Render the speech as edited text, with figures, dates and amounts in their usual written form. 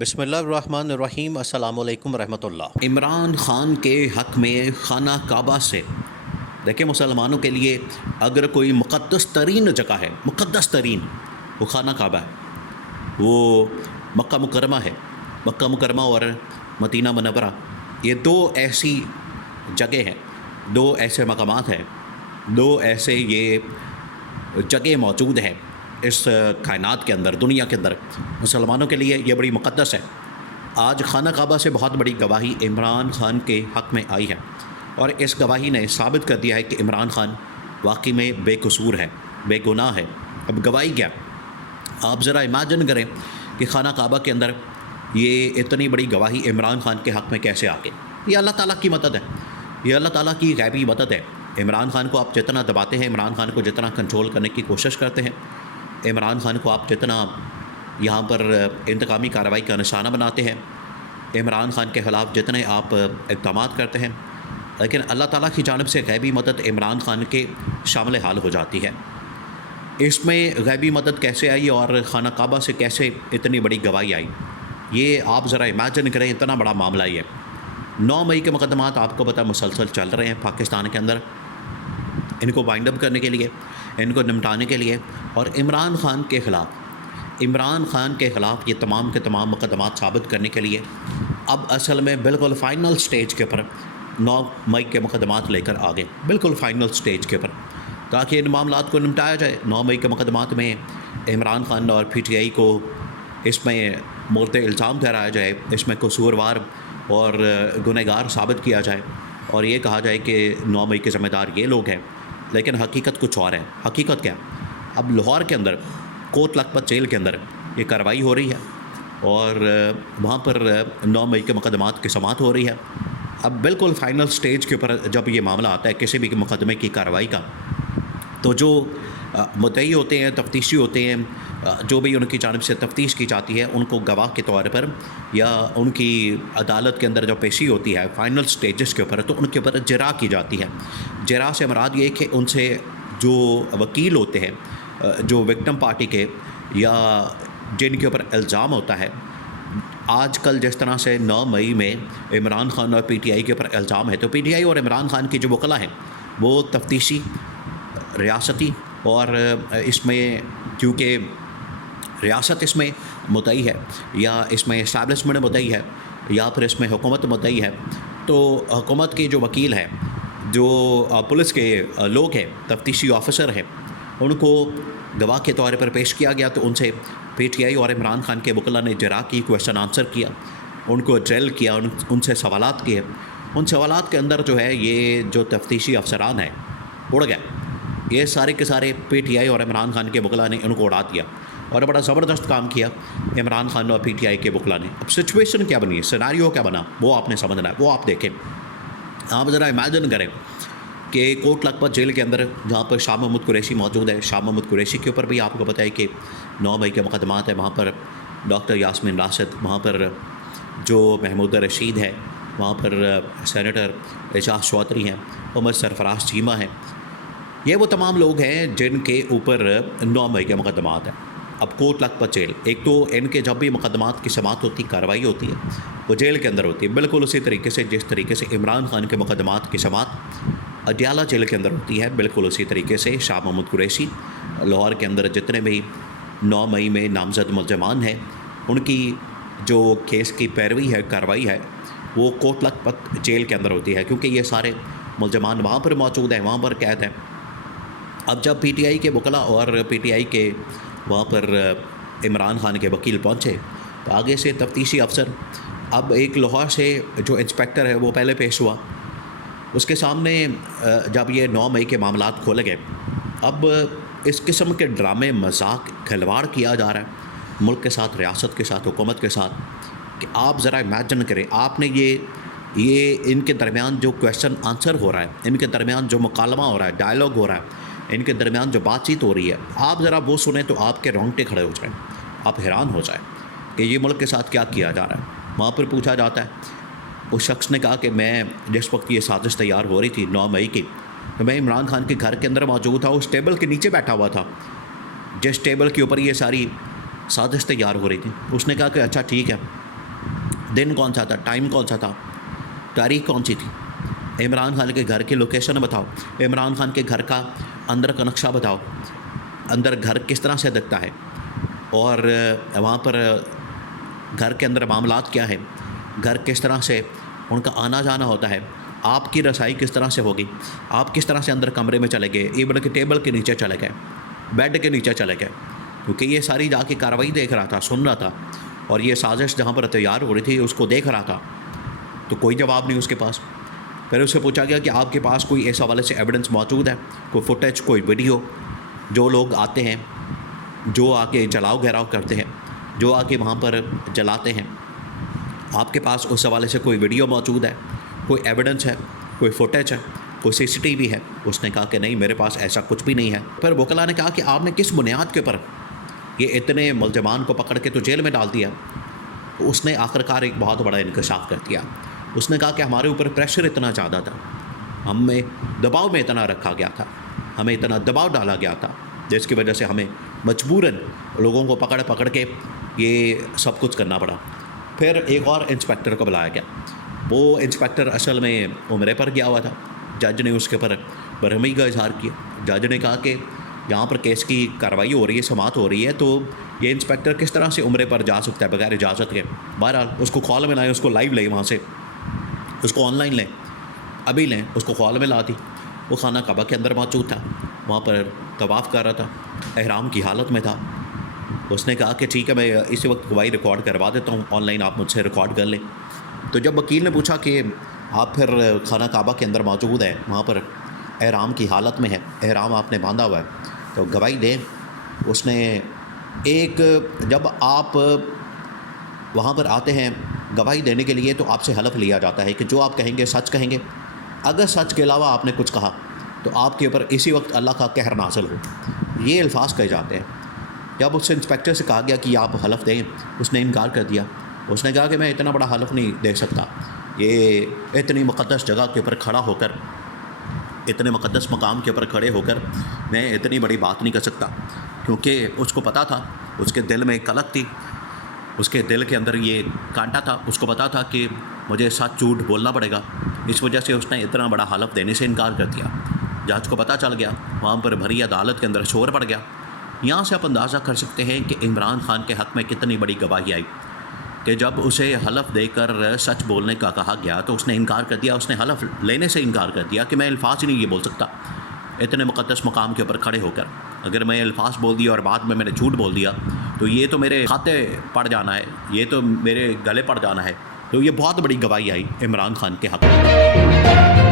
بسم اللہ الرحمن الرحیم۔ السلام علیکم ورحمۃ اللہ۔ عمران خان کے حق میں خانہ کعبہ سے دیکھیں، مسلمانوں کے لیے اگر کوئی مقدس ترین جگہ ہے، مقدس ترین، وہ خانہ کعبہ ہے، وہ مکہ مکرمہ ہے۔ مکہ مکرمہ اور مدینہ منورہ، یہ دو ایسی جگہ ہیں، دو ایسے مقامات ہیں، دو ایسے یہ جگہ موجود ہیں اس کائنات کے اندر، دنیا کے اندر۔ مسلمانوں کے لیے یہ بڑی مقدس ہے۔ آج خانہ کعبہ سے بہت بڑی گواہی عمران خان کے حق میں آئی ہے، اور اس گواہی نے ثابت کر دیا ہے کہ عمران خان واقعی میں بے قصور ہے، بے گناہ ہے۔ اب گواہی کیا؟ آپ ذرا امیجن کریں کہ خانہ کعبہ کے اندر یہ اتنی بڑی گواہی عمران خان کے حق میں کیسے آ گئی؟ یہ اللہ تعالیٰ کی مدد ہے، یہ اللہ تعالیٰ کی غیبی مدد ہے۔ عمران خان کو آپ جتنا دباتے ہیں، عمران خان کو جتنا کنٹرول کرنے کی کوشش کرتے ہیں، عمران خان کو آپ جتنا یہاں پر انتقامی کارروائی کا نشانہ بناتے ہیں، عمران خان کے خلاف جتنے آپ اقدامات کرتے ہیں، لیکن اللہ تعالیٰ کی جانب سے غیبی مدد عمران خان کے شامل حال ہو جاتی ہے۔ اس میں غیبی مدد کیسے آئی اور خانہ کعبہ سے کیسے اتنی بڑی گواہی آئی، یہ آپ ذرا امیجن کریں، اتنا بڑا معاملہ یہ ہے۔ 9 مئی کے مقدمات آپ کو پتہ مسلسل چل رہے ہیں پاکستان کے اندر، ان کو وائنڈ اپ کرنے کے لیے، ان کو نمٹانے کے لیے، اور عمران خان کے خلاف یہ تمام کے تمام مقدمات ثابت کرنے کے لیے اب اصل میں بالکل فائنل سٹیج کے اوپر 9 مئی کے مقدمات لے کر آگے، بالکل فائنل سٹیج کے اوپر، تاکہ ان معاملات کو نمٹایا جائے۔ 9 مئی کے مقدمات میں عمران خان اور پی ٹی آئی کو اس میں مورد الزام ٹھہرایا جائے، اس میں قصوروار اور گنہگار ثابت کیا جائے، اور یہ کہا جائے کہ 9 مئی کے ذمہ دار یہ لوگ ہیں، لیکن حقیقت کچھ اور ہے۔ حقیقت کیا؟ اب لاہور کے اندر کوٹ لکھپت جیل کے اندر یہ کارروائی ہو رہی ہے، اور وہاں پر 9 مئی کے مقدمات کی سماعت ہو رہی ہے۔ اب بالکل فائنل سٹیج کے اوپر جب یہ معاملہ آتا ہے کسی بھی مقدمے کی کارروائی کا، تو جو مدعی ہوتے ہیں، تفتیشی ہوتے ہیں، جو بھی ان کی جانب سے تفتیش کی جاتی ہے، ان کو گواہ کے طور پر یا ان کی عدالت کے اندر جو پیشی ہوتی ہے فائنل سٹیجز کے اوپر، تو ان کے اوپر جرح کی جاتی ہے۔ جرح سے مراد یہ کہ ان سے جو وکیل ہوتے ہیں، جو وکٹم پارٹی کے یا جن کے اوپر الزام ہوتا ہے، آج کل جس طرح سے 9 مئی میں عمران خان اور پی ٹی آئی کے اوپر الزام ہے، تو پی ٹی آئی اور عمران خان کی جو وکلا ہیں وہ تفتیشی، ریاستی، اور اس میں کیونکہ ریاست اس میں مدعی ہے، یا اس میں اسٹیبلشمنٹ مدعی ہے، یا پھر اس میں حکومت مدعی ہے، تو حکومت کے جو وکیل ہیں، جو پولیس کے لوگ ہیں، تفتیشی آفیسر ہیں، ان کو گواہ کے طور پر پیش کیا گیا، تو ان سے پی ٹی آئی اور عمران خان کے وکلا نے جرح کی، کویشچن آنسر کیا، ان کو ڈرل کیا، ان سے سوالات کیے۔ ان سوالات کے اندر جو ہے یہ جو تفتیشی افسران ہیں اڑ گئے، یہ سارے کے سارے پی ٹی آئی اور عمران خان کے وکلا نے ان کو اڑا دیا، اور بڑا زبردست کام کیا عمران خان اور پی ٹی آئی کے وکلا نے۔ اب سچویشن کیا بنی ہے، سیناریو کیا بنا، وہ آپ نے سمجھنا ہے، وہ آپ دیکھیں۔ آپ ذرا امیجن کریں کہ کوٹ لکھپت جیل کے اندر جہاں پر شاہ محمود قریشی موجود ہے، شاہ محمود قریشی کے اوپر بھی آپ کو پتہ ہے کہ 9 مئی کے مقدمات ہیں، وہاں پر ڈاکٹر یاسمین راشد، وہاں پر جو محمود رشید ہے، وہاں پر سینیٹر اعجاز چودھری ہیں، عمر سرفراز چیمہ ہیں، یہ وہ تمام لوگ ہیں جن کے اوپر 9 مئی کے مقدمات ہیں۔ اب کوٹ لکھپت جیل، ایک تو ان کے جب بھی مقدمات کی سماعت ہوتی، کارروائی ہوتی ہے، وہ جیل کے اندر ہوتی ہے، بالکل اسی طریقے سے جس طریقے سے عمران خان کے مقدمات کی سماعت اڈیالہ جیل کے اندر ہوتی ہے، بالکل اسی طریقے سے شاہ محمود قریشی لاہور کے اندر جتنے بھی 9 مئی میں نامزد ملزمان ہیں، ان کی جو کیس کی پیروی ہے، کارروائی ہے، وہ کوٹ لکھپت جیل کے اندر ہوتی ہے، کیونکہ یہ سارے ملزمان وہاں پر موجود ہیں، وہاں پر قید ہیں۔ اب جب پی ٹی آئی کے وکلا اور پی ٹی آئی کے وہاں پر عمران خان کے وکیل پہنچے، تو آگے سے تفتیشی افسر، اب ایک لاہور سے جو انسپیکٹر ہے وہ پہلے پیش ہوا، اس کے سامنے جب یہ 9 مئی کے معاملات کھولے گئے، اب اس قسم کے ڈرامے، مذاق، کھلواڑ کیا جا رہا ہے ملک کے ساتھ، ریاست کے ساتھ، حکومت کے ساتھ، کہ آپ ذرا امیجن کریں، آپ نے یہ ان کے درمیان جو کویشچن آنسر ہو رہا ہے، ان کے درمیان جو مکالمہ ہو رہا ہے، ڈائلاگ ہو رہا ہے، ان کے درمیان جو بات چیت ہو رہی ہے، آپ ذرا وہ سنیں تو آپ کے رونگٹے کھڑے ہو جائیں، آپ حیران ہو جائیں کہ یہ ملک کے ساتھ کیا کیا جا رہا ہے۔ وہاں پر پوچھا جاتا ہے، اس شخص نے کہا کہ میں جس وقت یہ سازش تیار ہو رہی تھی 9 مئی کی، تو میں عمران خان کے گھر کے اندر موجود تھا، اس ٹیبل کے نیچے بیٹھا ہوا تھا جس ٹیبل کے اوپر یہ ساری سازش تیار ہو رہی تھی۔ اس نے کہا کہ اچھا ٹھیک ہے، دن کون سا تھا، ٹائم کون سا تھا، تاریخ کون سی تھی، عمران خان کے گھر کی لوکیشن بتاؤ، عمران خان کے گھر کا اندر کا نقشہ بتاؤ، اندر گھر کس طرح سے دکھتا ہے، اور وہاں پر گھر کے اندر معاملات کیا ہیں، گھر کس طرح سے ان کا آنا جانا ہوتا ہے، آپ کی رسائی کس طرح سے ہوگی، آپ کس طرح سے اندر کمرے میں چلے گئے، ایون کہ ٹیبل کے نیچے چلے گئے، بیڈ کے نیچے چلے گئے، کیونکہ یہ ساری جا کے کارروائی دیکھ رہا تھا، سن رہا تھا، اور یہ سازش جہاں پر تیار ہو رہی تھی اس کو دیکھ رہا تھا، تو کوئی جواب نہیں اس کے پاس۔ پھر اس سے پوچھا گیا کہ آپ کے پاس کوئی اس حوالے سے ایویڈنس موجود ہے، کوئی فوٹیج، کوئی ویڈیو، جو لوگ آتے ہیں، جو آ کے جلاؤ گھیراؤ کرتے ہیں، جو آ کے وہاں پر جلاتے ہیں، آپ کے پاس اس حوالے سے کوئی ویڈیو موجود ہے، کوئی ایویڈنس ہے، کوئی فوٹیج ہے، کوئی سی سی ٹی وی ہے؟ اس نے کہا کہ نہیں، میرے پاس ایسا کچھ بھی نہیں ہے۔ پھر وکلاء نے کہا کہ آپ نے کس بنیاد کے اوپر یہ اتنے ملزمان کو پکڑ کے تو جیل میں ڈال دیا؟ اس نے آخرکار ایک بہت بڑا انکشاف کر دیا۔ اس نے کہا کہ ہمارے اوپر پریشر اتنا زیادہ تھا، ہمیں دباؤ میں اتنا رکھا گیا تھا، ہمیں اتنا دباؤ ڈالا گیا تھا، جس کی وجہ سے ہمیں مجبوراً لوگوں کو پکڑ کے یہ سب کچھ کرنا پڑا۔ پھر ایک اور انسپیکٹر کو بلایا گیا، وہ انسپیکٹر اصل میں عمرے پر گیا ہوا تھا۔ جج نے اس کے اوپر برہمی کا اظہار کیا۔ جج نے کہا کہ یہاں پر کیس کی کارروائی ہو رہی ہے، سماعت ہو رہی ہے، تو یہ انسپیکٹر کس طرح سے عمرے پر جا سکتا ہے بغیر اجازت کے؟ بہرحال اس کو کال میں لائیں، اس کو لائیو لیں، وہاں سے اس کو آن لائن لیں، ابھی لیں، اس کو کال میں لا دی۔ وہ خانہ کعبہ کے اندر موجود تھا، وہاں پر طواف کر رہا تھا، احرام کی حالت میں تھا۔ اس نے کہا کہ ٹھیک ہے، میں اسی وقت گواہی ریکارڈ کروا دیتا ہوں، آن لائن آپ مجھ سے ریکارڈ کر لیں۔ تو جب وکیل نے پوچھا کہ آپ پھر خانہ کعبہ کے اندر موجود ہیں، وہاں پر احرام کی حالت میں ہے، احرام آپ نے باندھا ہوا ہے، تو گواہی دیں۔ اس نے جب آپ وہاں پر آتے ہیں گواہی دینے کے لیے، تو آپ سے حلف لیا جاتا ہے کہ جو آپ کہیں گے سچ کہیں گے، اگر سچ کے علاوہ آپ نے کچھ کہا تو آپ کے اوپر اسی وقت اللہ کا قہر نازل ہو، یہ الفاظ کہے جاتے ہیں۔ جب اس سے انسپیکٹر سے کہا گیا کہ آپ حلف دیں، اس نے انکار کر دیا۔ اس نے کہا کہ میں اتنا بڑا حلف نہیں دے سکتا، یہ اتنی مقدس جگہ کے اوپر کھڑا ہو کر، اتنے مقدس مقام کے اوپر کھڑے ہو کر میں اتنی بڑی بات نہیں کر سکتا، کیونکہ اس کو پتہ تھا، اس کے دل میں کلک تھی، اس کے دل کے اندر یہ کانٹا تھا، اس کو پتہ تھا کہ مجھے سچ جھوٹ بولنا پڑے گا، اس وجہ سے اس نے اتنا بڑا حلف دینے سے انکار کر دیا۔ جج کو پتہ چل گیا، وہاں پر بھری عدالت کے اندر شور پڑ گیا۔ یہاں سے آپ اندازہ کر سکتے ہیں کہ عمران خان کے حق میں کتنی بڑی گواہی آئی کہ جب اسے حلف دے کر سچ بولنے کا کہا گیا تو اس نے انکار کر دیا، اس نے حلف لینے سے انکار کر دیا کہ میں الفاظ ہی نہیں یہ بول سکتا اتنے مقدس مقام کے اوپر کھڑے ہو کر، اگر میں الفاظ بول دیا اور بعد میں نے جھوٹ بول دیا تو یہ تو میرے کھاتے پڑ جانا ہے، یہ تو میرے گلے پڑ جانا ہے۔ تو یہ بہت بڑی گواہی آئی عمران خان کے حق میں۔